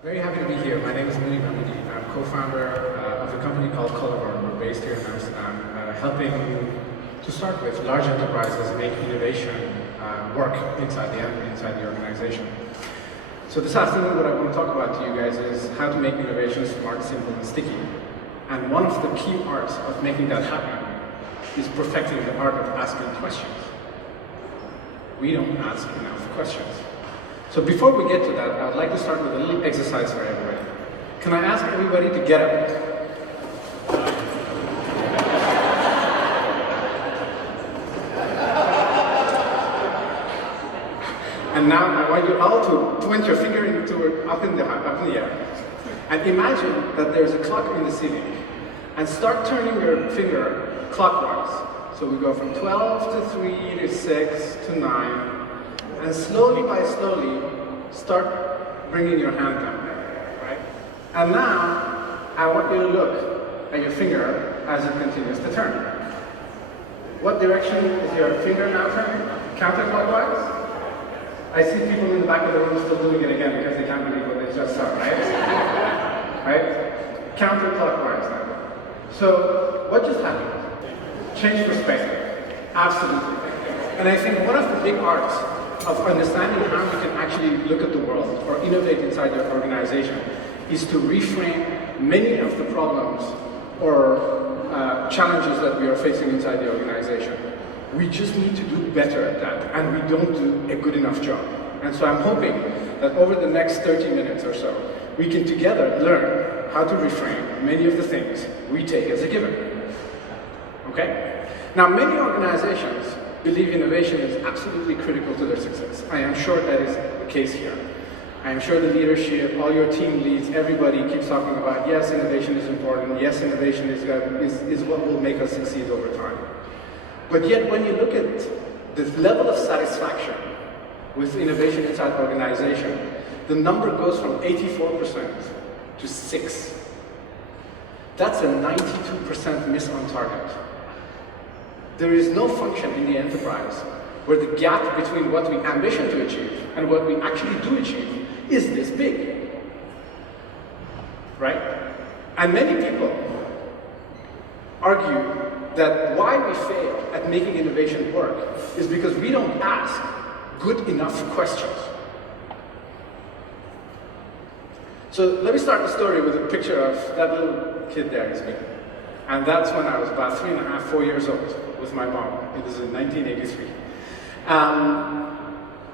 Very happy to be here. My name is Moodi Mahmoudi. I'm co-founder of a company called Collaborne. We're based here in Amsterdam, helping, to start with, large enterprises make innovation work inside the organization. So this afternoon, what I want to talk about to you guys is how to make innovation smart, simple, and sticky. And one of the key parts of making that happen is perfecting the art of asking questions. We don't ask enough questions. So before we get to that, I would like to start with a little exercise for everybody. Can I ask everybody to get up? And now I want you all to point your finger up in the air. And imagine that there's a clock in the ceiling. And start turning your finger clockwise. So we go from 12 to 3 to 6 to 9. And slowly start bringing your hand down, right? And now, I want you to look at your finger as it continues to turn. What direction is your finger now turning? Counterclockwise? I see people in the back of the room still doing it again because they can't believe what they just saw, right? Right? Counterclockwise now. So, what just happened? Change perspective. Absolutely. And I think one of the big arts of understanding how we can actually look at the world or innovate inside your organization is to reframe many of the problems or challenges that we are facing inside the organization. We just need to do better at that, and we don't do a good enough job. And so I'm hoping that over the next 30 minutes or so, we can together learn how to reframe many of the things we take as a given. Okay? Now, many organizations believe innovation is absolutely critical to their success. I am sure that is the case here. I am sure the leadership, all your team leads, everybody keeps talking about, yes, innovation is important, yes, innovation is what will make us succeed over time. But yet, when you look at the level of satisfaction with innovation inside the organization, the number goes from 84% to 6%. That's a 92% miss on target. There is no function in the enterprise where the gap between what we ambition to achieve and what we actually do achieve is this big. Right? And many people argue that why we fail at making innovation work is because we don't ask good enough questions. So let me start the story with a picture of that little kid there is me. And that's when I was about 3.5, 4 years old with my mom. It was in 1983.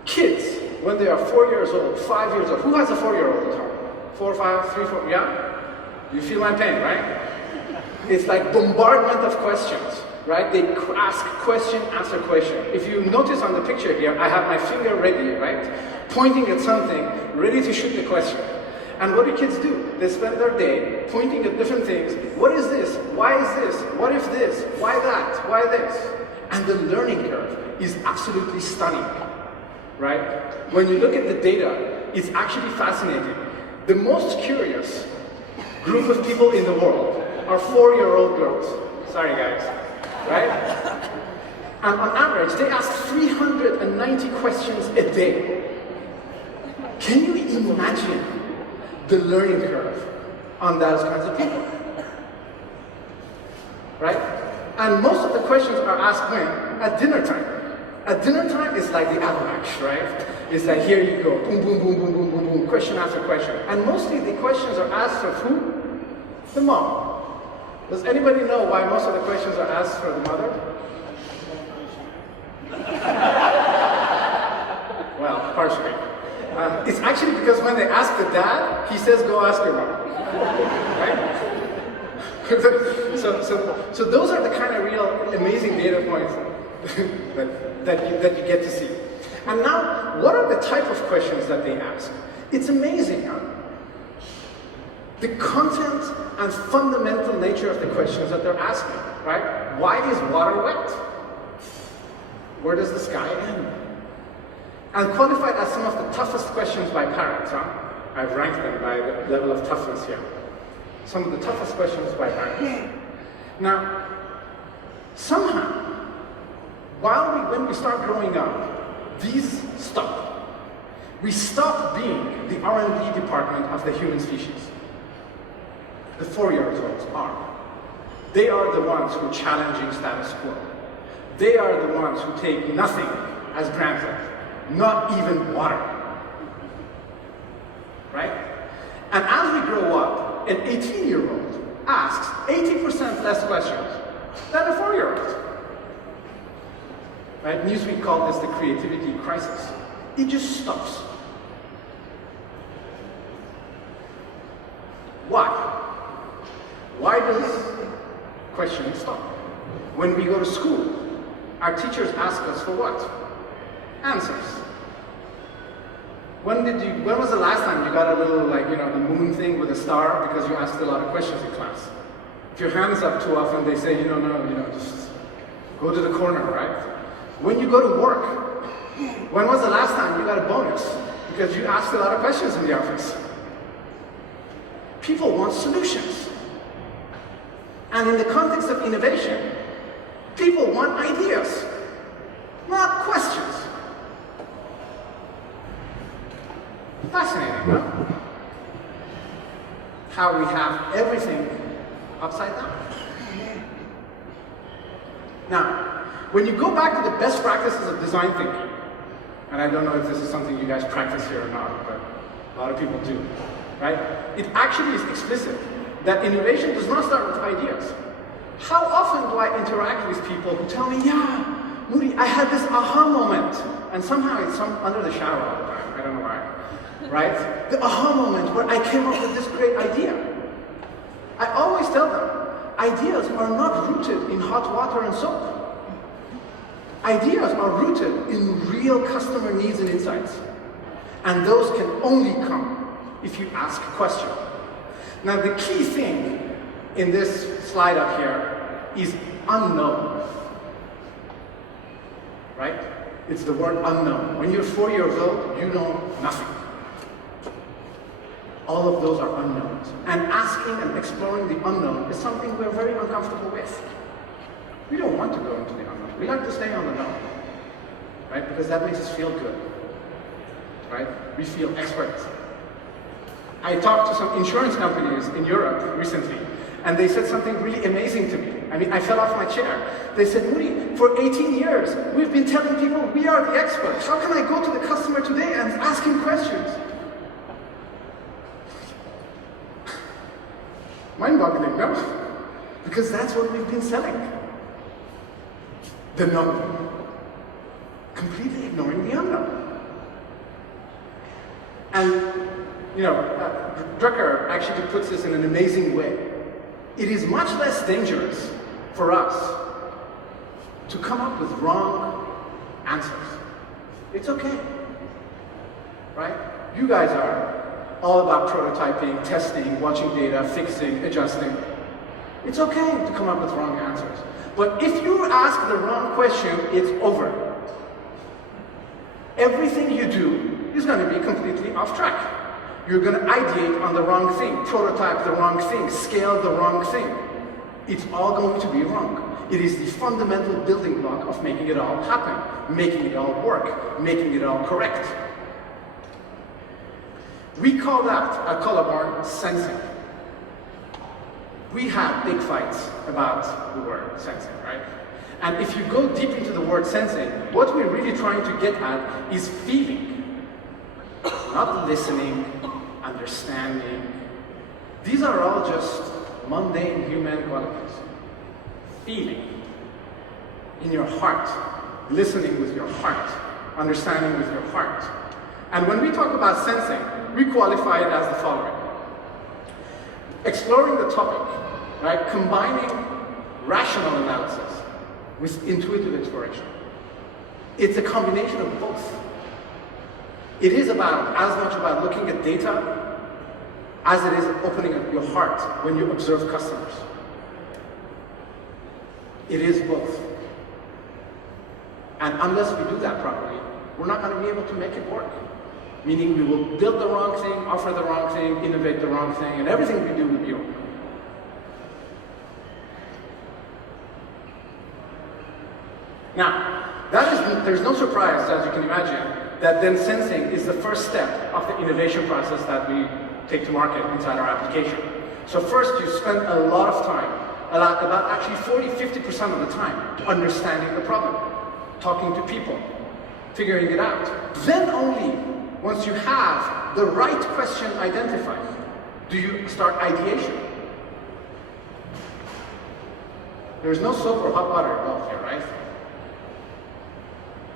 Kids, when they are 4 years old, 5 years old, who has a 4-year-old at home? 4, 5, 3, 4, yeah? You feel my pain, right? It's like bombardment of questions, right? They ask question, answer question. If you notice on the picture here, I have my finger ready, right? Pointing at something, ready to shoot the question. And what do kids do? They spend their day pointing at different things. What is this? Why is this? What if this? Why that? Why this? And the learning curve is absolutely stunning, right? When you look at the data, it's actually fascinating. The most curious group of people in the world are 4-year-old girls. Sorry, guys, right? And on average, they ask 390 questions a day. Can you imagine the learning curve on those kinds of people, right? And most of the questions are asked when? At dinner time. At dinner time, it's like the avalanche, right? It's like, here you go, boom, boom, boom, boom, boom, boom, boom, question after question. And mostly the questions are asked of who? The mom. Does anybody know why most of the questions are asked for the mother? Well, partially. It's actually because when they ask the dad, he says, go ask your mom, right? so those are the kind of real amazing data points that you get to see. And now, what are the type of questions that they ask? It's amazing, huh? The content and fundamental nature of the questions that they're asking, right? Why is water wet? Where does the sky end? And qualified as some of the toughest questions by parents, huh? I've ranked them by the level of toughness here. Some of the toughest questions by parents. Now, somehow, when we start growing up, these stop. We stop being the R&D department of the human species. The 4-year-olds are. They are the ones who are challenging status quo. They are the ones who take nothing as granted, not even water. Right? And as we grow up, an 18-year-old asks 80% less questions than a 4-year-old. Right? Newsweek called this the creativity crisis. It just stops. Why? Why does questioning stop? When we go to school, our teachers ask us for what? Answers. When was the last time you got a little, like, the moon thing with a star because you asked a lot of questions in class? If your hand's up too often, they say, no, just go to the corner, right? When you go to work, when was the last time you got a bonus because you asked a lot of questions in the office? People want solutions. And in the context of innovation, people want ideas, not questions. Fascinating, no? How we have everything upside down. Now, when you go back to the best practices of design thinking, and I don't know if this is something you guys practice here or not, but a lot of people do, right? It actually is explicit that innovation does not start with ideas. How often do I interact with people who tell me, yeah, Moodi, I had this aha moment, and somehow it's under the shower all the time, I don't know why, right? The aha moment where I came up with this great idea. I always tell them, ideas are not rooted in hot water and soap. Ideas are rooted in real customer needs and insights. And those can only come if you ask a question. Now, the key thing in this slide up here is unknown. Right? It's the word unknown. When you're 4 years old, you know nothing. All of those are unknowns. And asking and exploring the unknown is something we're very uncomfortable with. We don't want to go into the unknown. We like to stay on the known, right? Because that makes us feel good, right? We feel experts. I talked to some insurance companies in Europe recently, and they said something really amazing to me. I mean, I fell off my chair. They said, Moodi, for 18 years, we've been telling people we are the experts. How can I go to the customer today and ask him questions? Mind-boggling, no? Because that's what we've been selling. The known. Completely ignoring the unknown. And, Drucker actually puts this in an amazing way. It is much less dangerous for us to come up with wrong answers. It's okay, right? You guys are all about prototyping, testing, watching data, fixing, adjusting. It's okay to come up with wrong answers. But if you ask the wrong question, it's over. Everything you do is going to be completely off track. You're going to ideate on the wrong thing, prototype the wrong thing, scale the wrong thing. It's all going to be wrong. It is the fundamental building block of making it all happen, making it all work, making it all correct. We call that at Collaborne sensing. We have big fights about the word sensing, right? And if you go deep into the word sensing, what we're really trying to get at is feeling, not listening, understanding. These are all just mundane human qualities. Feeling in your heart, listening with your heart, understanding with your heart. And when we talk about sensing, we qualify it as the following. Exploring the topic, right? Combining rational analysis with intuitive exploration. It's a combination of both. It is as much about looking at data as it is opening up your heart when you observe customers. It is both. And unless we do that properly, we're not going to be able to make it work. Meaning we will build the wrong thing, offer the wrong thing, innovate the wrong thing, and everything we do will be wrong. Now, there's no surprise, as you can imagine, that then sensing is the first step of the innovation process that we take to market inside our application. So first, you spend a lot of time, about actually 40–50% of the time, understanding the problem, talking to people, figuring it out. Then only, once you have the right question identified, do you start ideation. There's no soap or hot water involved here, right?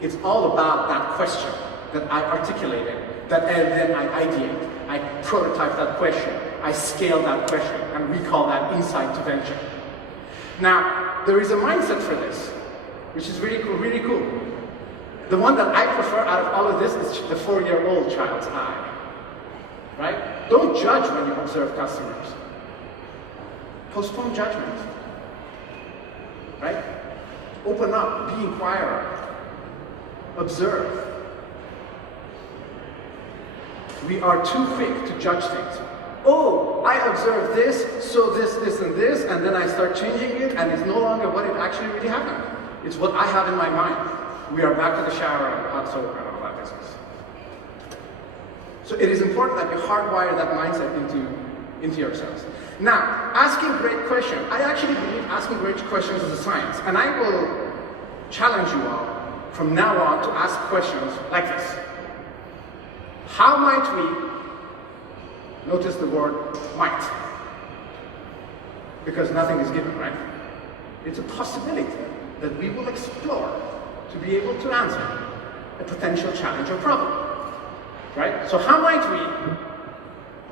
It's all about that question that I articulated, and then I ideate. I prototype that question, I scale that question, and we call that insight to venture. Now, there is a mindset for this, which is really cool, really cool. The one that I prefer out of all of this is the 4-year-old child's eye, right? Don't judge when you observe customers. Postpone judgment, right? Open up, be inquirer, observe. We are too quick to judge things. Oh, I observed this, so this, and this, and then I start changing it, and it's no longer what it actually really happened. It's what I have in my mind. We are back to the shower and the hot soap and all that business. So it is important that you hardwire that mindset into yourselves. Now, asking great questions. I actually believe asking great questions is a science, and I will challenge you all from now on to ask questions like this. How might we, notice the word might, because nothing is given, right? It's a possibility that we will explore to be able to answer a potential challenge or problem, right? So how might we,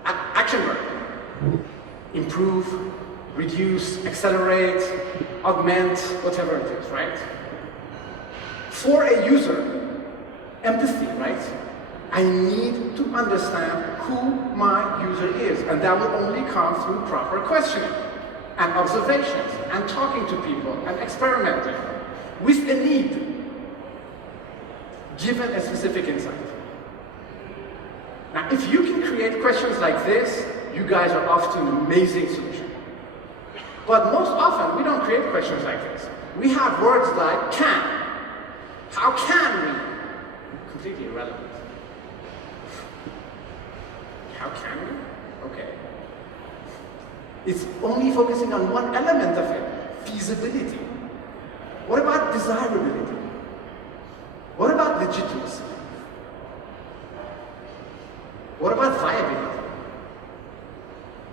action verb, improve, reduce, accelerate, augment, whatever it is, right? For a user, empathy, right? I need to understand who my user is, and that will only come through proper questioning and observations and talking to people and experimenting with a need, given a specific insight. Now, if you can create questions like this, you guys are off to an amazing solution. But most often, we don't create questions like this. We have words like can. How can we? Completely irrelevant. How can we? Okay. It's only focusing on one element of it, feasibility. What about desirability? What about legitimacy? What about viability?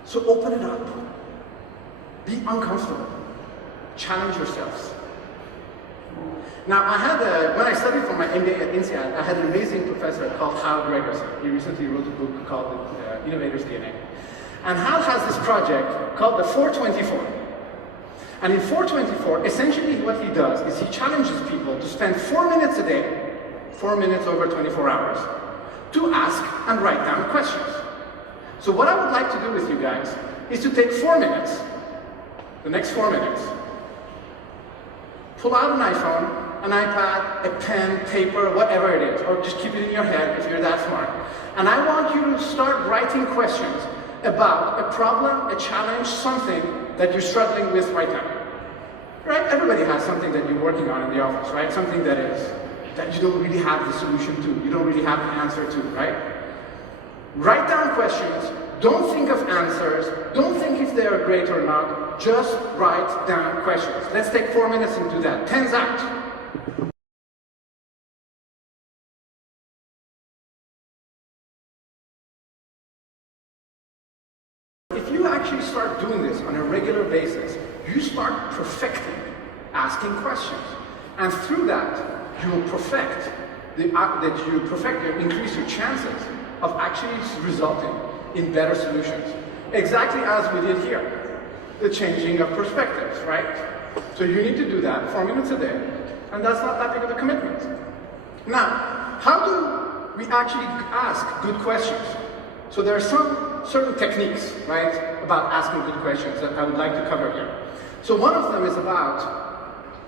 So open it up. Be uncomfortable. Challenge yourselves. Now, when I studied for my MBA at INSEAD, I had an amazing professor called Hal Gregerson. He recently wrote a book called Innovator's DNA. And Hal has this project called the 424. And in 424, essentially what he does is he challenges people to spend 4 minutes a day, 4 minutes over 24 hours, to ask and write down questions. So what I would like to do with you guys is to take 4 minutes, the next 4 minutes, pull out an iPhone, an iPad, a pen, paper, whatever it is, or just keep it in your head if you're that smart. And I want you to start writing questions about a problem, a challenge, something that you're struggling with right now. Right? Everybody has something that you're working on in the office, right? Something that you don't really have the solution to, you don't really have the answer to, right? Write down questions, don't think of answers, don't think if they are great or not, just write down questions. Let's take 4 minutes and do that. 10's out. If you actually start doing this on a regular basis, you start perfecting asking questions. And through that, you will increase your chances of actually resulting in better solutions. Exactly as we did here, the changing of perspectives, right? So you need to do that 4 minutes a day, and that's not that big of a commitment. Now, how do we actually ask good questions? So there are some certain techniques, right, about asking good questions that I would like to cover here. So one of them is about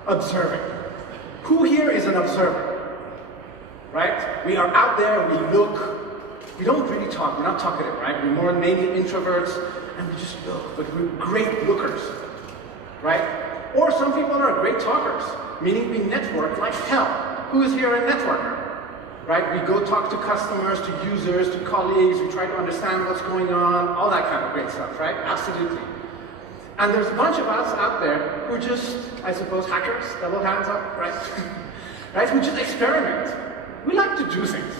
observing. Who here is an observer? Right? We are out there, we look. We don't really talk, we're not talkative, right? We're more mainly introverts, and we just look, but we're great lookers, right? Or some people are great talkers, meaning we network like hell. Who is here a networker? right? We go talk to customers, to users, to colleagues, we try to understand what's going on, all that kind of great stuff, right? Absolutely. And there's a bunch of us out there who are just, I suppose, hackers, double hands up, right? Right? Who just experiment. We like to do things,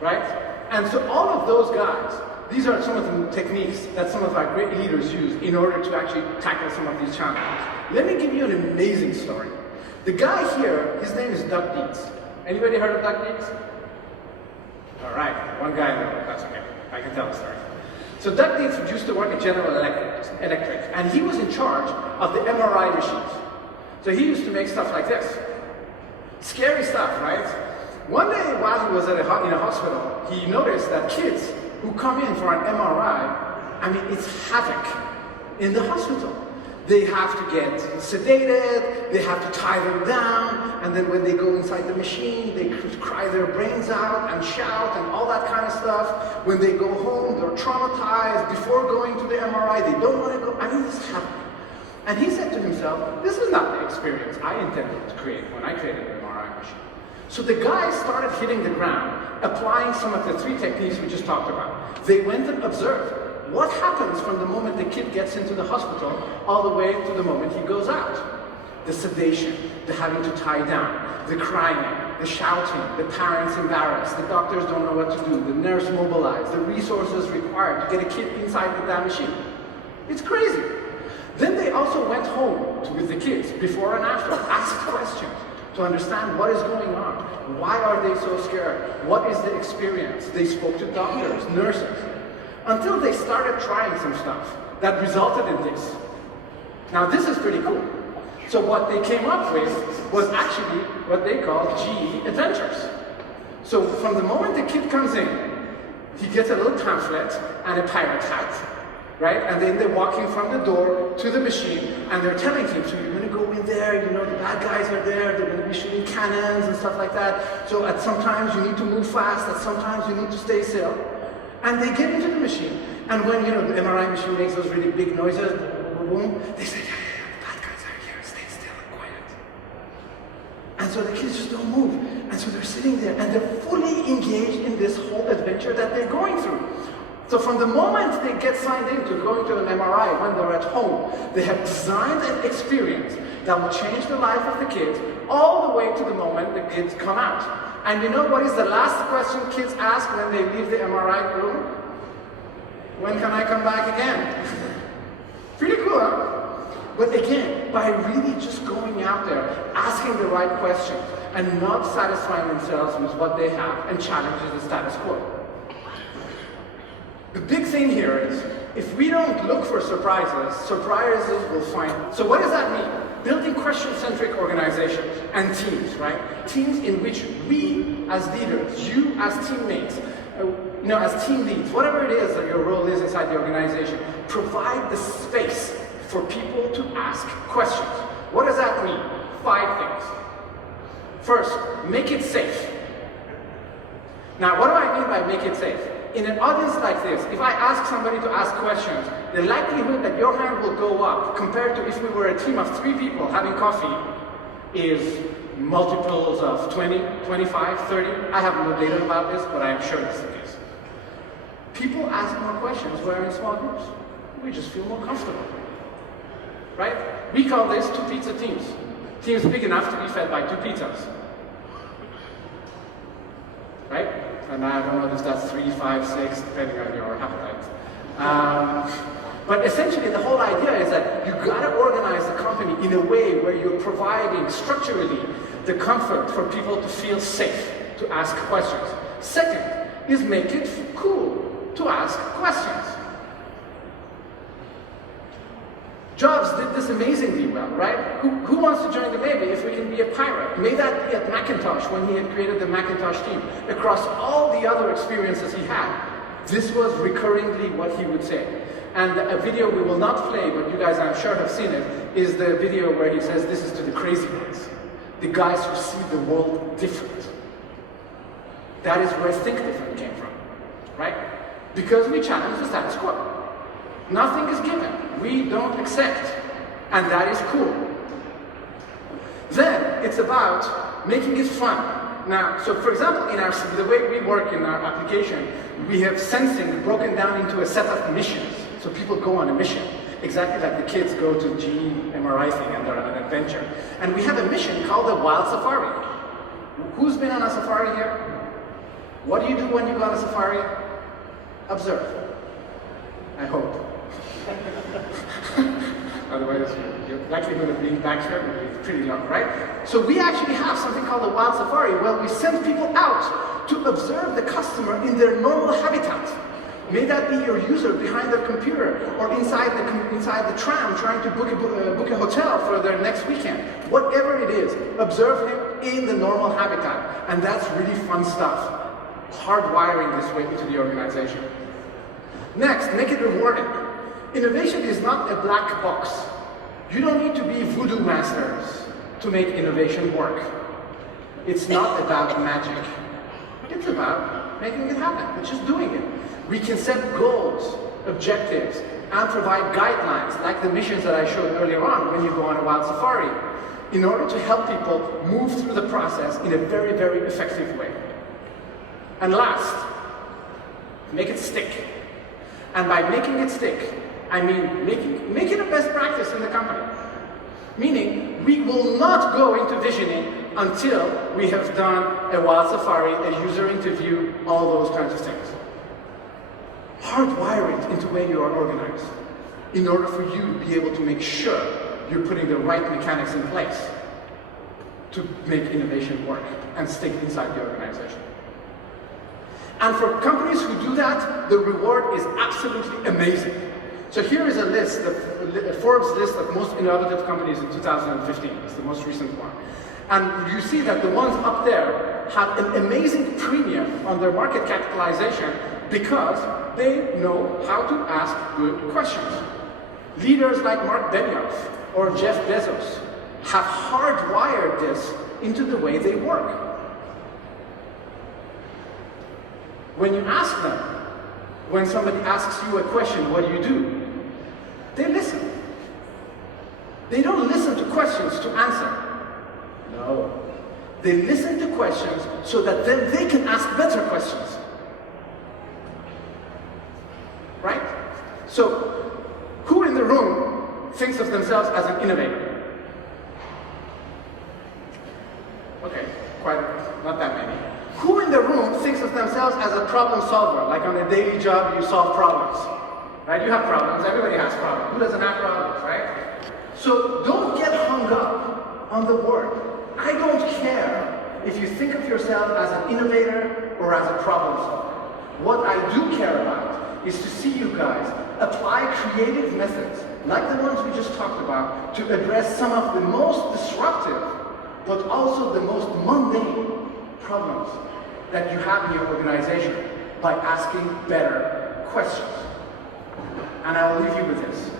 right? And so all of those guys, these are some of the techniques that some of our great leaders use in order to actually tackle some of these challenges. Let me give you an amazing story. The guy here, his name is Doug Dietz. Anybody heard of Doug Dietz? All right, one guy knows, that's okay. I can tell the story. So Doug Dietz used to work at General Electric, and he was in charge of the MRI machines. So he used to make stuff like this. Scary stuff, right? One day while he was in a hospital, he noticed that kids who come in for an MRI, I mean, it's havoc in the hospital. They have to get sedated, they have to tie them down, and then when they go inside the machine, they cry their brains out and shout and all that kind of stuff. When they go home, they're traumatized. Before going to the MRI, they don't want to go. I mean, this is happening. And he said to himself, this is not the experience I intended to create when I created an MRI machine. So the guys started hitting the ground, applying some of the 3 techniques we just talked about. They went and observed what happens from the moment the kid gets into the hospital all the way to the moment he goes out. The sedation, the having to tie down, the crying, the shouting, the parents embarrassed, the doctors don't know what to do, the nurse mobilized, the resources required to get a kid inside the damn machine. It's crazy. Then they also went home with the kids, before and after, asked questions to understand what is going on. Why are they so scared? What is the experience? They spoke to doctors, nurses, until they started trying some stuff that resulted in this. Now this is pretty cool. So what they came up with was actually what they call GE Adventures. So from the moment the kid comes in, he gets a little pamphlet and a pirate hat, right? And then they're walking from the door to the machine, and they're telling him, so you're going to go in there, you know, the bad guys are there, they're going to be shooting cannons and stuff like that. So at sometimes you need to move fast, at sometimes you need to stay still. And they get into the machine, and when, you know, the MRI machine makes those really big noises, boom, boom, boom, they say, yeah, the bad guys are here, stay still and quiet. And so the kids just don't move. And so they're sitting there, and they're fully engaged in this whole adventure that they're going through. So from the moment they get signed into going to an MRI when they're at home, they have designed an experience that will change the life of the kids all the way to the moment the kids come out. And you know what is the last question kids ask when they leave the MRI room? When can I come back again? Pretty cool, huh? But again, by really just going out there, asking the right questions, and not satisfying themselves with what they have and challenging the status quo. The big thing here is, if we don't look for surprises, surprises will find us. So what does that mean? Building question-centric organizations and teams, right? Teams in which we as leaders, you as teammates, you know, as team leads, whatever it is that your role is inside the organization, provide the space for people to ask questions. What does that mean? 5 things. First, make it safe. Now, what do I mean by make it safe? In an audience like this, if I ask somebody to ask questions, the likelihood that your hand will go up compared to if we were a team of 3 people having coffee is multiples of 20, 25, 30. I have no data about this, but I am sure it's the case. People ask more questions when we're in small groups. We just feel more comfortable, right? We call this 2 pizza teams. Teams big enough to be fed by 2 pizzas, right? And I don't know if that's 3, 5, 6, depending on your appetite. But essentially the whole idea is that you gotta organize the company in a way where you're providing structurally the comfort for people to feel safe to ask questions. Second is make it cool to ask questions. Jobs did this amazingly well, right? Who wants to join the Navy if we can be a pirate? May that be at Macintosh when he had created the Macintosh team. Across all the other experiences he had, this was recurringly what he would say. And a video we will not play, but you guys I'm sure have seen it, is the video where he says this is to the crazy ones. The guys who see the world different. That is where Think Different came from, right? Because we challenge the status quo. Nothing is given. We don't accept. And that is cool. Then it's about making it fun. Now, so for example, the way we work in our application, we have sensing broken down into a set of missions. So people go on a mission, exactly like the kids go to GE MRI thing and they're on an adventure. And we have a mission called the Wild Safari. Who's been on a safari here? What do you do when you go on a safari? Observe. I hope. Otherwise, your likelihood of being back here would be pretty low, right? So we actually have something called the Wild Safari, where we send people out to observe the customer in their normal habitat. May that be your user behind their computer or inside the tram trying to book a hotel for their next weekend. Whatever it is, observe him in the normal habitat. And that's really fun stuff. Hardwiring this way into the organization. Next, make it rewarding. Innovation is not a black box. You don't need to be voodoo masters to make innovation work. It's not about magic. It's about making it happen. It's just doing it. We can set goals, objectives, and provide guidelines, like the missions that I showed earlier on when you go on a wild safari, in order to help people move through the process in a very, very effective way. And last, make it stick. And by making it stick, I mean make it a best practice in the company. Meaning, we will not go into visioning until we have done a wild safari, a user interview, all those kinds of things. Hardwire it into the way you are organized in order for you to be able to make sure you're putting the right mechanics in place to make innovation work and stick inside the organization. And for companies who do that, the reward is absolutely amazing. So here is a list, a Forbes list of most innovative companies in 2015. It's the most recent one. And you see that the ones up there have an amazing premium on their market capitalization because they know how to ask good questions. Leaders like Mark Benioff or Jeff Bezos have hardwired this into the way they work. When you ask them, when somebody asks you a question, what do? They listen. They don't listen to questions to answer. No. They listen to questions so that then they can ask better questions. Right? So, who in the room thinks of themselves as an innovator? Okay, not that many. Who in the room thinks of themselves as a problem solver? Like on a daily job, you solve problems. Right? You have problems. Everybody has problems. Who doesn't have problems, right? So don't get hung up on the word. I don't care if you think of yourself as an innovator or as a problem solver. What I do care about is to see you guys apply creative methods, like the ones we just talked about, to address some of the most disruptive, but also the most mundane problems that you have in your organization by asking better questions. And I will leave you with this.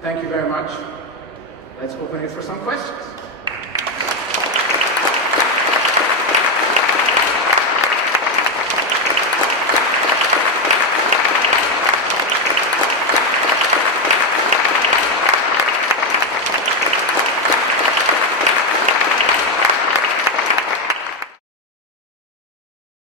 Thank you very much. Let's open it for some questions.